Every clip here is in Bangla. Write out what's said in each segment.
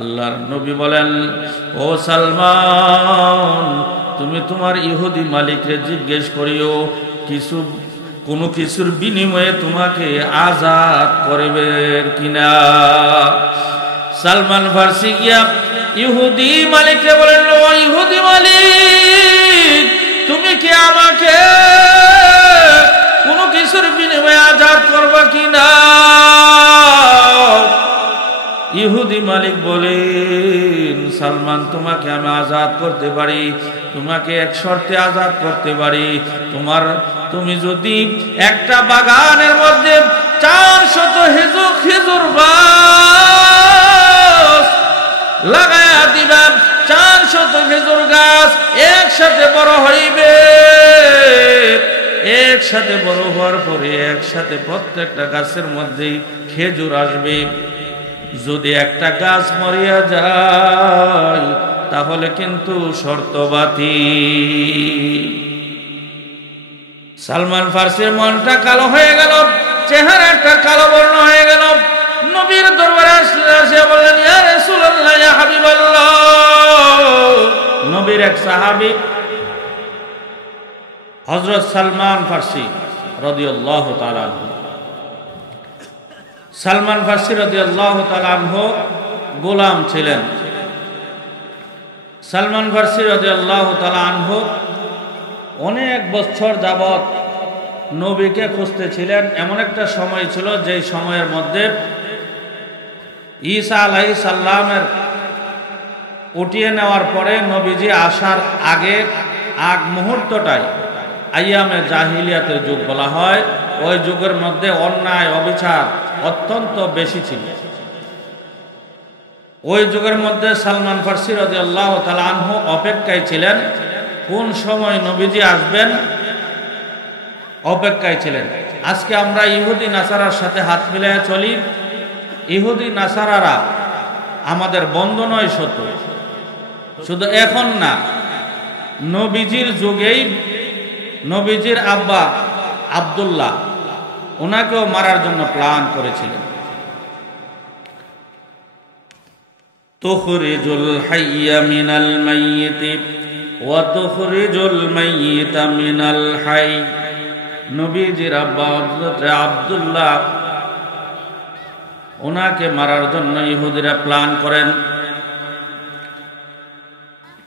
আল্লাহর নবী বলেন, ও সালমান, তুমি তোমার ইহুদি মালিককে জিজ্ঞেস করিও কোনো কিছুর বিনিময়ে তোমাকে আজাদ করবেন কিনা। সালমান ফার্সি গিয়া ইহুদি মালিককে বলেন, ও ইহুদি মালিক, তুমি কি আমাকে কোনো কিছুর বিনিময়ে আজাদ করবা কিনা? ইহুদি মালিক বলেন, সালমান, তোমাকে আমি আজাদ করতে পারি, তোমাকে এক শর্তে আজাদ করতে পারি। তুমি যদি একটা বাগানের মধ্যে 400 খেজুর গাছ লাগায়া দিবা, 400 খেজুর গাছ একসাথে বড় হইবে, একসাথে বড় হওয়ার পরে একসাথে প্রত্যেকটা গাছের মধ্যে খেজুর আসবে। যদি একটা গাছ মরিয়া যায় তাহলে কিন্তু শর্ত বাতিল। সালমান ফার্সির মনটা কালো হয়ে গেল, চেহারাটা কালো বর্ণ হয়ে গেল। নবীর দরবারে আসে বললেন, ইয়া রাসূলুল্লাহ, ইয়া হাবিবাল্লাহ। নবীর এক সাহাবী হযরত সালমান ফার্সি রাদিয়াল্লাহু তাআলা আনহু, সালমান ফার্সি রাদিয়াল্লাহু তাআলা আনহু গোলাম ছিলেন। সালমান ফার্সি রাদিয়াল্লাহু তাআলা আনহু অনেক বছর যাবত নবীকে খুঁজতেছিলেন। এমন একটা সময় ছিল যেই সময়ের মধ্যে ঈসা আলাইহিস সালামের উঠিয়ে নেওয়ার পরে নবীজি আসার আগ মুহূর্তটাই আইয়ামে জাহিলিয়াতের যুগ বলা হয়। ওই যুগের মধ্যে অন্যায় অবিচার অত্যন্ত বেশি ছিল। ওই যুগের মধ্যে সালমান ফার্সি রাদিয়াল্লাহু তাআলা আনহু অপেক্ষায় ছিলেন, কোন সময় নবীজি আসবেন, অপেক্ষায় ছিলেন। আজকে আমরা ইহুদি নাসারার সাথে হাত মিলিয়ে চলি। ইহুদি নাসারারা আমাদের বন্ধু নয়, শত্রু। শুধু এখন না, নবীজির যুগেই নবীজির আব্বা আব্দুল্লাহ, ওনাকেও মারার জন্য প্ল্যান করেছিলেন। তুখরিজুল হাইয়্যা মিনাল মাইয়িতি ওয়া তুখরিজুল মাইয়িতা মিনাল হাই। নবীজির আব্বা হযরত আব্দুল্লাহ, ওনাকে মারার জন্য ইহুদিরা প্ল্যান করেন।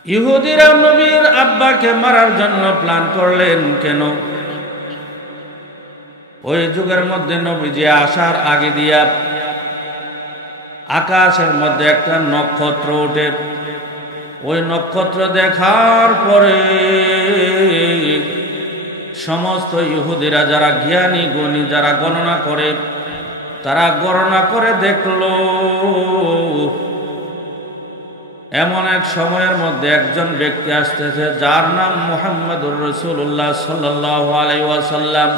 ইহুদিরা নবীর আব্বাকে মারার জন্য প্ল্যান করলেন কেন? ওই যুগের মধ্যে নবীজি আসার আগে দিয়া আকাশের মধ্যে একটা নক্ষত্র ওঠে। ওই নক্ষত্র দেখার পরে সমস্ত ইহুদিরা, যারা জ্ঞানী গুণী, যারা গণনা করে, তারা গণনা করে দেখলো এমন এক সময়ের মধ্যে একজন ব্যক্তি আসতেছে যার নাম মুহাম্মদুর রাসূলুল্লাহ সাল্লাল্লাহু আলাইহি ওয়াসাল্লাম।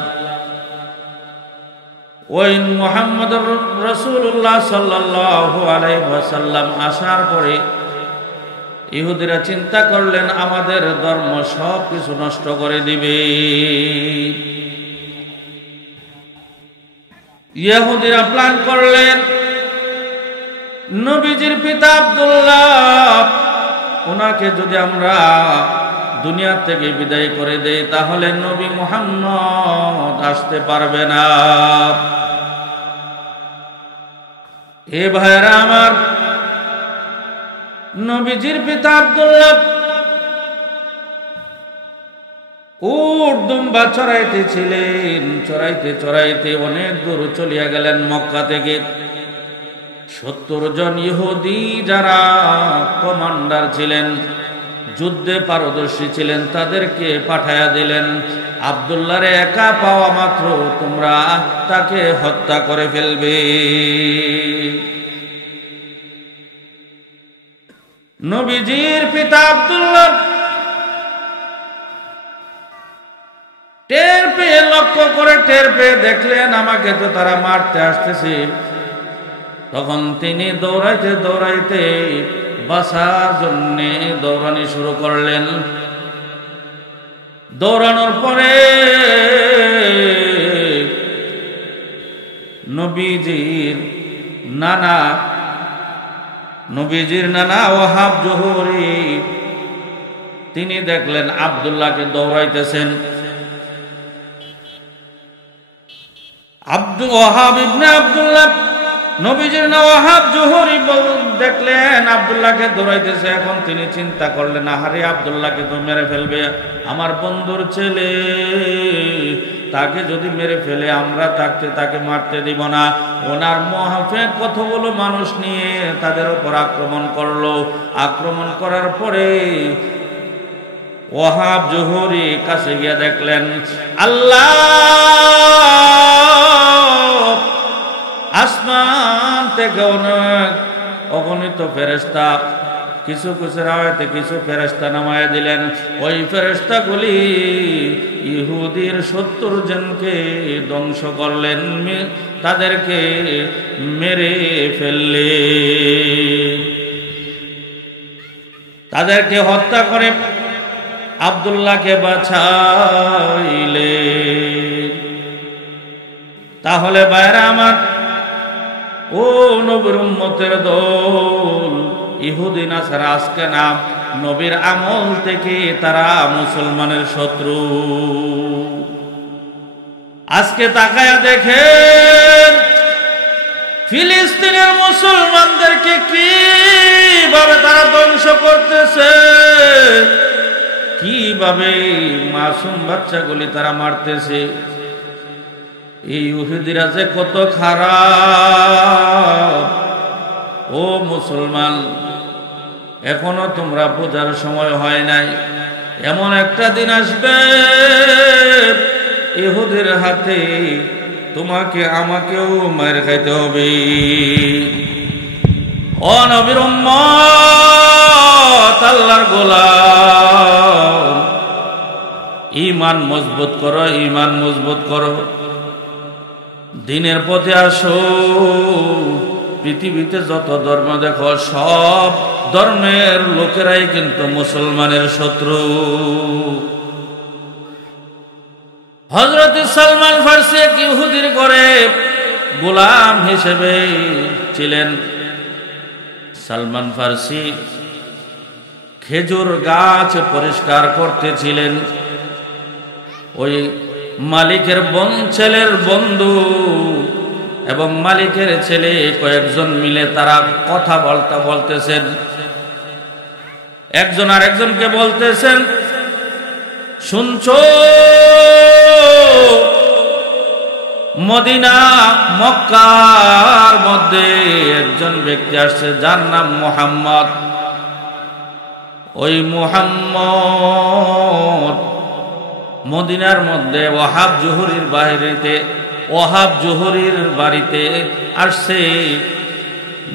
ওই মুহাম্মদুর রাসূলুল্লাহ সাল্লাল্লাহু আলাইহি ওয়াসাল্লাম আসার পরে ইহুদিরা চিন্তা করলেন আমাদের ধর্ম সব কিছু নষ্ট করে দিবে। ইহুদিরা প্ল্যান করলেন নবীজির পিতা আব্দুল্লাহ, ওনাকে যদি আমরা দুনিয়া থেকে বিদায় করে দেই তাহলে নবী মুহাম্মদ আসতে পারবে না। এ ভাইরা আমার, নবীজির পিতা আব্দুল্লাহ উট দুম্বা চড়াইতেছিলেন। চড়াইতে চড়াইতে অনেক দূর চলিয়া গেলেন মক্কা থেকে। 70 জন ইহুদি যারা কমান্ডার ছিলেন, যুদ্ধে পারদর্শী ছিলেন, তাদেরকে পাঠায়া দিলেন, আব্দুল্লাহরে একা পাওয়া মাত্র তোমরা তাকে হত্যা করে ফেলবে। নবীজির পিতা আব্দুল্লাহ টের পেয়ে, লক্ষ্য করে টের পেয়ে দেখলেন আমাকে তো তারা মারতে আসতেছে। তখন তিনি দৌড়াইতে দৌড়াইতে বাঁচার জন্য দৌড়ানি শুরু করলেন। দৌড়ানোর পরে নবীজির নানা নবীজির নানা ওয়াহাব জোহরি তিনি দেখলেন আব্দুল্লাহকে দৌড়াইতেছেন। ওয়াহাব ইবনে আব্দুল্লাহ নবীজির না ওয়াহাব জোহরি দেখলেন আব্দুল্লাহকে দৌড়াইতেছে। এখন তিনি চিন্তা করলেন, আহারে আব্দুল্লাহকে তো মেরে ফেলবে, আমার বন্ধুর ছেলে, তাকে যদি মেরে ফেলে আমরা তাকে মারতে দিব না। ওনার মহাফেক কতগুলো মানুষ নিয়ে তাদের উপর আক্রমণ করলো। আক্রমণ করার পরে ওয়াহাব জোহরি কাছে গিয়ে দেখলেন আল্লাহ আসমান থেকে অনেক অগণিত ফেরেশতা, কিছু কিছু রাওয়াতে কিছু ফেরেশতা নামায় দিলেন। ওই ফেরেশতাগুলি ইহুদির 70 জনকে ধ্বংস করলেন, তাদেরকে মেরে ফেললে, তাদেরকে হত্যা করে আব্দুল্লাহকে বাঁচাইলে। তাহলে বাইরে আমার ও নবীর উম্মতের দল, ইহুদি নাসারা আজকে নাম নবীর আমল থেকে তারা মুসলমানের শত্রু। আজকে তাকায়া দেখেন ফিলিস্তিনের মুসলমানদেরকে কিভাবে তারা ধ্বংস করতেছে, কিভাবে মাসুম বাচ্চাগুলি তারা মারতেছে। এই ইহুদিরা যে কত খারাপ। ও মুসলমান, এখনো তোমরা বোঝার সময় হয় নাই। এমন একটা দিন আসবে ইহুদির হাতে তোমাকে আমাকেও মার খাইতে হবে। ও নবীর উম্মত, আল্লাহর গোলাম, ঈমান মজবুত করো, ঈমান মজবুত করো, দ্বীনের পথে আসো। পৃথিবীতে যত ধর্ম দেখো সব ধর্মের লোকেরাই কিন্তু মুসলমানের শত্রু। হযরত সালমান ফারসি এক ইহুদির ঘরে গোলাম হিসেবে ছিলেন। সালমান ফারসি খেজুর গাছ পরিষ্কার করতেছিলেন। ওই মালিকের ছেলের বন্ধু এবং মালিকের ছেলে কয়েকজন মিলে তারা কথা বলতেছেন। একজন আরেকজনকে বলতেছেন, শুনছো মদিনা মক্কার মধ্যে একজন ব্যক্তি আসছে যার নাম মুহাম্মদ। ওই মুহাম্মদ মদিনার মধ্যে ওয়াহাব জোহরির বাড়িতে আসছে।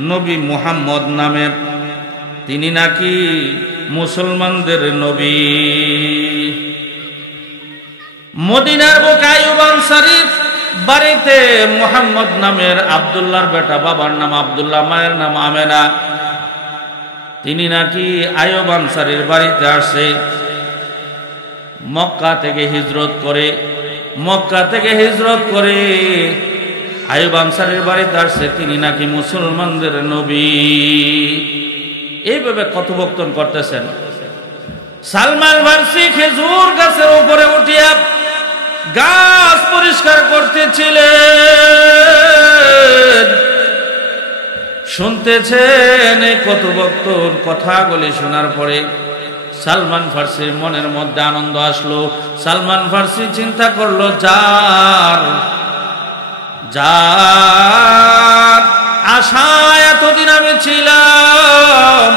নবী মুহাম্মদ নামে, তিনি নাকি মুসলমানদের নবী। মদিনার বুকে আইয়ুব আনসারীর বাড়িতে মুহাম্মদ নামের আব্দুল্লাহর বেটা, বাবার নাম আব্দুল্লাহ, মায়ের নাম আমেনা, তিনি নাকি আইয়ুব আনসারীর বাড়িতে আসছে। মক্কা থেকে হিজরত করে আইয়ুব আনসারীর বাড়িতে আসছে, তিনি নাকি মুসলমানদের নবী। এইভাবে কথোপকথন করতেছেন। সালমান ফারসি খেজুর গাছের উপরে উঠিয়া গাছ পরিষ্কার করতেছিলেন। শুনতেছেন এই কথোপকথন, কথাগুলি শোনার পরে সালমান ফারসির মনের মধ্যে আনন্দ আসলো। সালমান ফারসি চিন্তা করলো, যার আশায় এতদিন আমি ছিলাম,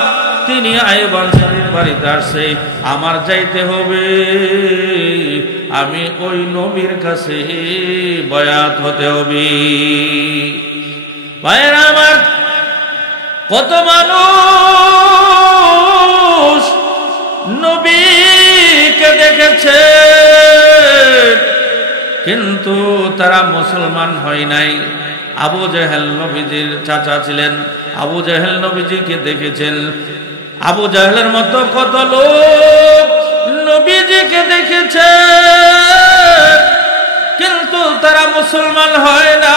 তিনি আইয়ুব আনসারীর বাড়িতে আসছে, আমার যাইতে হবে, আমি ওই নবীর কাছে বয়াত হতে হবে। ভাইরা আমার, কত মানুষ নবীকে দেখেছে কিন্তু তারা মুসলমান হয় নাই। আবু জেহেল নবীজির চাচা ছিলেন, আবু জেহেল নবীজিকে দেখেছেন। আবু জেহেলের মতো কত লোক নবীজিকে দেখেছে কিন্তু তারা মুসলমান হয় না,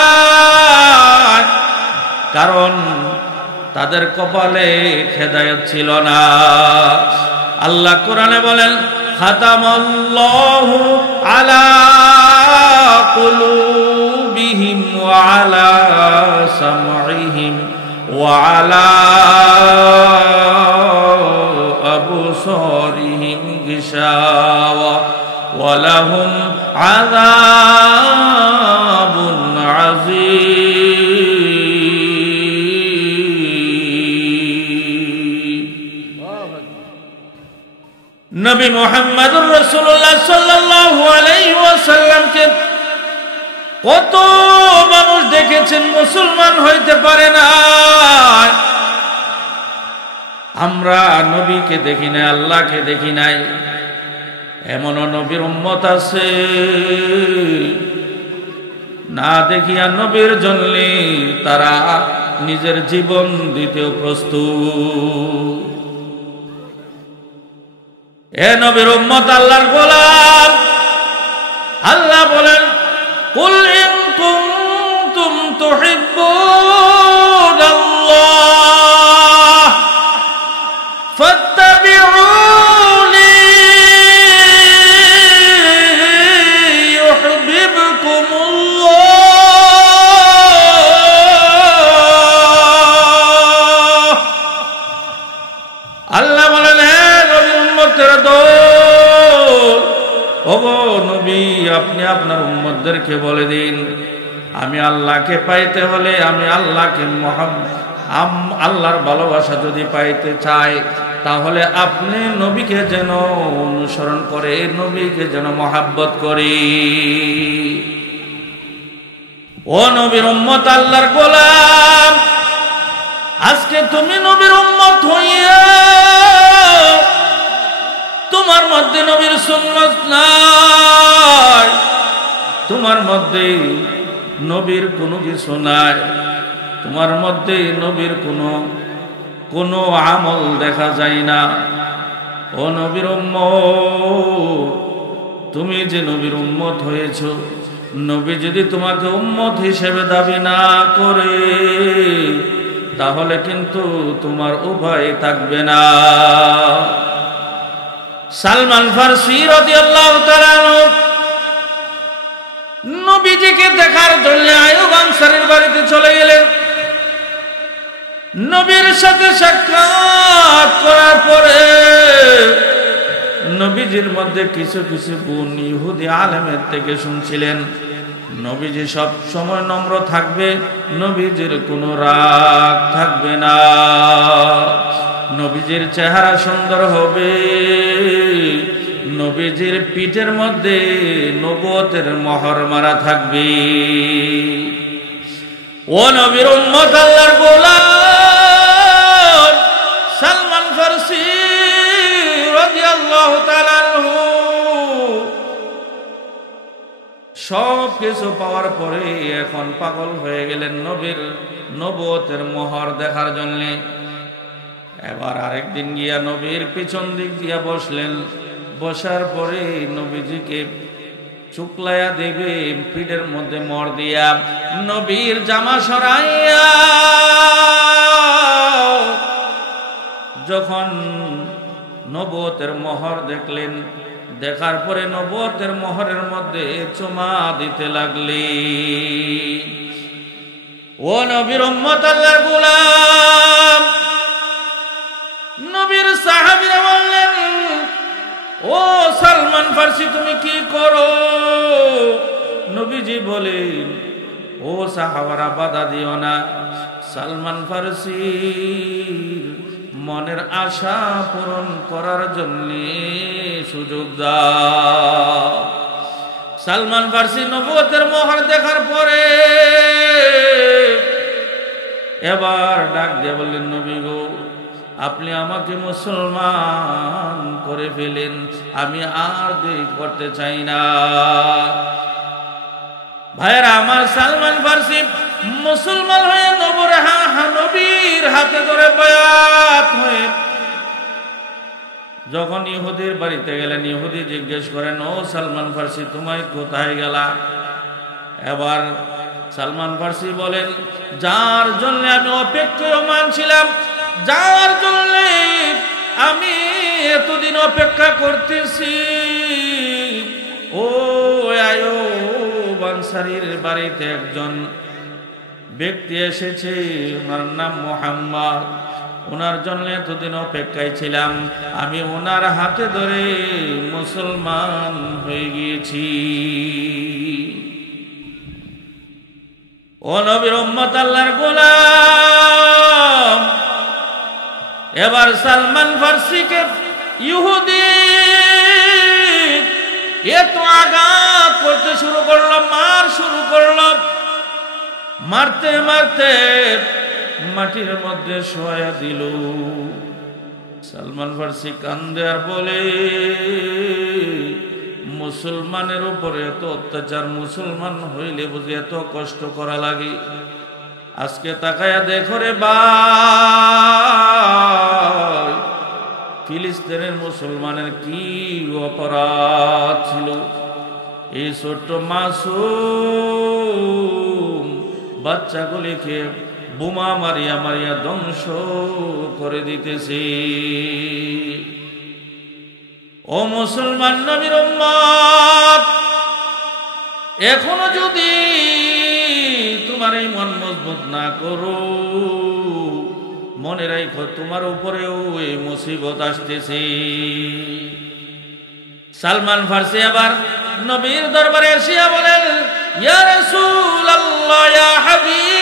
কারণ তাদের কপালে হেদায়েত ছিল না। আল্লাহ কোরআনে বলেন, খাতামাল্লাহু আলা কুলুবিহিম ওয়া আলা সামঈহিম ওয়া আলা আবসারিহিম গিশাওয়া ওয়া লাহুম আযাবুন আযীম। নবী মুহাম্মদুর রাসূলুল্লাহ সাল্লাল্লাহু আলাইহি ওয়াসাল্লামকে কত মানুষ দেখেছেন, মুসলমান হইতে পারে না। আমরা নবীকে দেখি নাই, আল্লাহকে দেখি নাই। এমনও নবীর উম্মত আছে না দেখিয়া নবীর জন্য তারা নিজের জীবন দিতেও প্রস্তুত। এ নবীর উম্মত আল্লাহর গোলাম। আল্লাহ বলেন, কুল ইন কুনতুম তুহিব্বুনাল্লাহ ফাত্তাবিউনি ইউহিব্বুকুমুল্লাহ। আল্লাহ বলেন, হে নবীর উম্মতের দল, ওগো নবী, আপনি আপনার উম্মতদেরকে বলে দিন, আমি আল্লাহকে পাইতে হলে, আমি আল্লাহকে আল্লাহর ভালোবাসা যদি পাইতে চাই, তাহলে আপনি নবীকে যেন অনুসরণ করে, নবীকে যেন মহাব্বত করি। ও নবীর উম্মত, আল্লাহর গোলাম, আজকে তুমি নবীর উম্মত হইয়া তোমার মধ্যে নবীর সুন্নাত নাই, তোমার মধ্যে নবীর কোনো কিছু নাই, তোমার মধ্যে নবীর কোনো আমল দেখা যায় না। ও নবীর উম্মত, তুমি যে নবীর উম্মত হয়েছ, নবী যদি তোমাকে উম্মত হিসেবে দাবি না করে, তাহলে কিন্তু তোমার উভয় থাকবে না। সালমান ফারসি রাদিয়াল্লাহু তাআলা নবীজিকে দেখার জন্য আইয়ুব আনসারীর বাড়িতে চলে গেলেন। নবীর সাথে সাক্ষাৎ করার পরে নবীজির মধ্যে কিছু কিছু গুণ ইহুদি আলেমের থেকে শুনছিলেন। নবীজি সব সময় নম্র থাকবে, নবীজির কোনো রাগ থাকবে না, নবীজির চেহারা সুন্দর হবে, নবীজির পিঠের মধ্যে নবুয়তের মোহর মারা থাকবে। ও নবীর উম্মত, আল্লাহর গোলাম সালমান ফারসি রাদিয়াল্লাহু তাআলা আনহু সব কিছু পাওয়ার পরে এখন পাগল হয়ে গেলেন নবীর নবুয়তের মোহর দেখার জন্য। এবার আরেকদিন গিয়া নবীর পিছন দিক দিয়া বসলেন। বসার পরে নবীজিকে শুক্লায়া দেবে পিঠের মধ্যে মর দিয়া নবীর জামা সরাইয়া যখন নবুয়তের মোহর দেখলেন, দেখার পরে নবুয়তের মোহরের মধ্যে চুমা দিতে লাগলি। ও নবীর উম্মত, আল্লাহর গোলাম, নবীর সাহাবীরা বললেন, ও সালমান ফারসি, তুমি কি করো? নবীজি বলেন, ও সাহাবারা, বাধা দিও না, সালমান ফারসি মনের আশা পূরণ করার জন্য সুযোগ দাও। সালমান ফারসি নবুয়তের মোহর দেখার পরে এবার ডাক দিয়ে বললেন, নবী গো, আপনি আমাকে মুসলমান করে ফেলেন, আমি আর দেরি করতে চাই না। ভাইরা আমার, সালমান ফারসি মুসলমান হয়ে নবীর হাতে ধরে বায়াত হয়ে যখন ইহুদির বাড়িতে গেলেন, ইহুদি জিজ্ঞেস করেন, ও সালমান ফারসি, তোমায় কোথায় গেলা? এবার সালমান ফার্সি বলেন, যার জন্য আমি অপেক্ষমান ছিলাম, যার জন্য আমি এতদিন অপেক্ষা করতেছি, ও আয়ুব আনসারীর বাড়িতে একজন ব্যক্তি এসেছে, ওনার নাম মুহাম্মদ। ওনার জন্য এতদিন অপেক্ষায় ছিলাম, আমি ওনার হাতে ধরে মুসলমান হয়ে গিয়েছি। ও নবীর উম্মত, আল্লাহর গোলাম, এবার সালমান ফার্সিকে ইহুদি এত আঘাত করতে শুরু করলো, মার শুরু করলো, মারতে মারতে মাটির মধ্যে শোয়া দিল। সালমান ফার্সি কান্দে আর বলে, মুসলমানের উপরে এত অত্যাচার, মুসলমান হইলে বুঝি এত কষ্ট করা লাগে? আজকে তাকায়া দেখো রে ভাই, ফিলিস্তিনের মুসলমানের কি অপরাধ ছিল। এই ছোট্ট মাসুম বাচ্চাগুলিকে বোমা মারিয়া মারিয়া ধ্বংস করে দিতেছে। ও মুসলমান নবীর উম্মত, এখনো যদি তোমার এই মন মজবুত না করো, মনে রাখো তোমার উপরেও এই মুসিবত আসতেছে। সালমান ফার্সি আবার নবীর দরবারে এসে বলেন, ইয়া রাসূলুল্লাহ, ইয়া হাবিবাল্লাহ,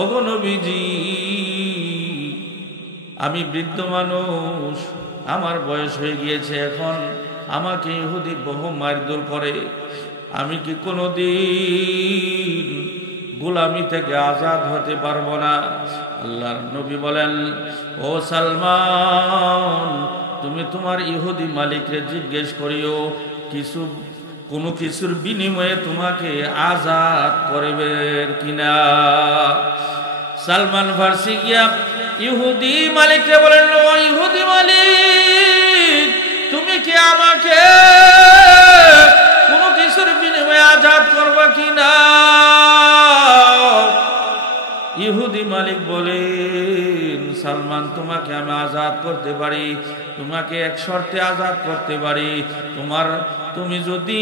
ওগো নবীজি, আমি বৃদ্ধ মানুষ, আমার বয়স হয়ে গিয়েছে, এখন আমাকে ইহুদি বহু মারধর করে, আমি কি কোনোদিন গোলামি থেকে আজাদ হতে পারবো না? আল্লাহর নবী বলেন, ও সালমান, তুমি তোমার ইহুদি মালিককে জিজ্ঞেস করিও, কোনো কিছুর বিনিময়ে তোমাকে আজাদ করবে কিনা। সালমান ফার্সি গিয়া ইহুদি মালিককে বলেন, ও ইহুদি মালিক, তুমি কি আমাকে কোনো কিছুর বিনিময়ে আজাদ করবা কিনা? ইহুদি মালিক বলেন, সালমান, তোমাকে আমি আজাদ করতে পারি, তোমাকে এক শর্তে আজাদ করতে পারি। তুমি যদি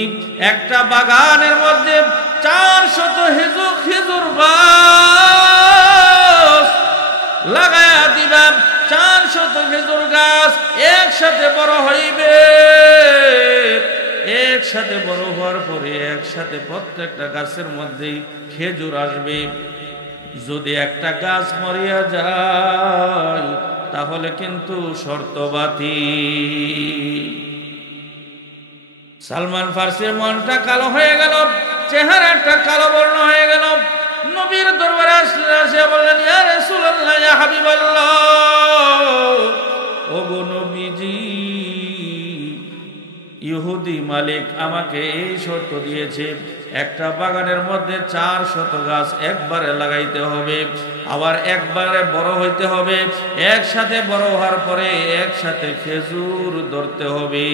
একটা বাগানের মধ্যে 400 খেজুর গাছ লাগায়া দিবা, 400 খেজুর গাছ একসাথে বড় হইবে, একসাথে বড় হওয়ার পরে একসাথে প্রত্যেকটা গাছের মধ্যে খেজুর আসবে। যদি একটা গাছ মরিয়া যায় তাহলে কিন্তু শর্ত বাতিল। সালমান ফার্সির মনটা কালো হয়ে গেল, চেহারাটা কালো বর্ণ হয়ে গেল। নবীর দরবারে আসে বললেন, ইয়া রাসূলুল্লাহ, ইয়া হাবিবাল্লাহ, ওগো নবীজি, ইহুদি মালিক আমাকে এই শর্ত দিয়েছে, একটা বাগানের মধ্যে 400 গাছ একবারে লাগাইতে হবে, আবার একবারে বড় হইতে হবে, একসাথে বড় হওয়ার পরে একসাথে খেজুর ধরতে হবে।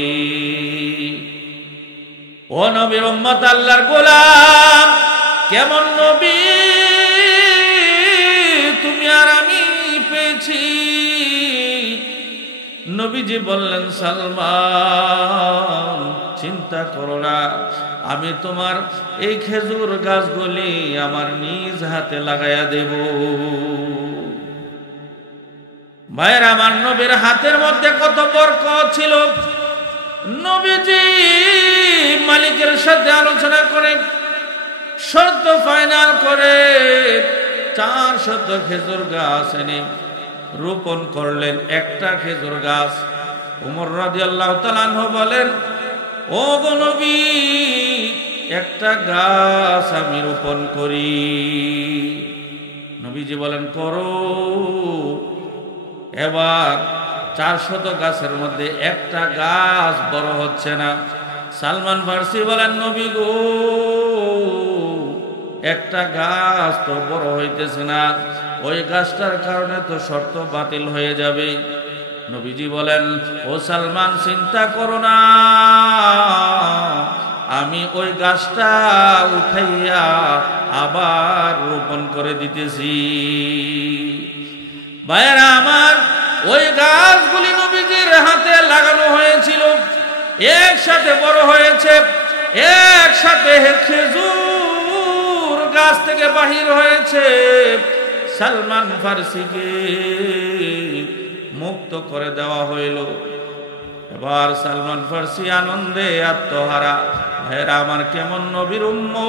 ও নবীর উম্মত, আল্লাহর গোলাম, কেমন নবী তুমি আর আমি পেয়েছি। নবীজি বললেন, সালমান, চিন্তা করো না, আমি তোমার এই খেজুর গাছগুলি আমার নিজ হাতে লাগাইয়া দেব। ভাইয়ের আমার, নবীর হাতের মধ্যে কত বরকত ছিল। নবীজি মালিকের সাথে আলোচনা করে শর্ত ফাইনাল করে 400 খেজুর গাছ এনে রোপণ করলেন, একটা খেজুর গাছ। ওমর রাদিয়াল্লাহু তাআলা আনহু বলেন, ও গো নবী, একটা গাছ আমি রোপণ করি। নবীজি বলেন, করো। এবার 400 গাছের মধ্যে একটা গাছ বড় হচ্ছে না। সালমান ফার্সি বলেন, নবী গো, একটা গাছ তো বড় হইতেছে না, ওই গাছটার কারণে তো শর্ত বাতিল হয়ে যাবে। নবীজি বলেন, ও সালমান, চিন্তা করো না, আমি ওই গাছটা উঠাইয়া আবার রোপণ করে দিতেছি। ভাইয়েরা আমার, ওই গাছগুলি নবীজির হাতে লাগানো হয়েছিল, একসাথে বড় হয়েছে, একসাথে খেজুর গাছ থেকে বাহির হয়েছে। সালমান ফার্সিকে মুক্ত করে দেওয়া হইল। এবার সালমান ফার্সি আনন্দে আত্মহারা। ভাইরা আমার, কেমন নবীর উম্মত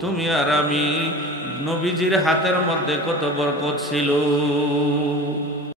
তুমি আর আমি, নবীজির হাতের মধ্যে কত বরকত ছিল।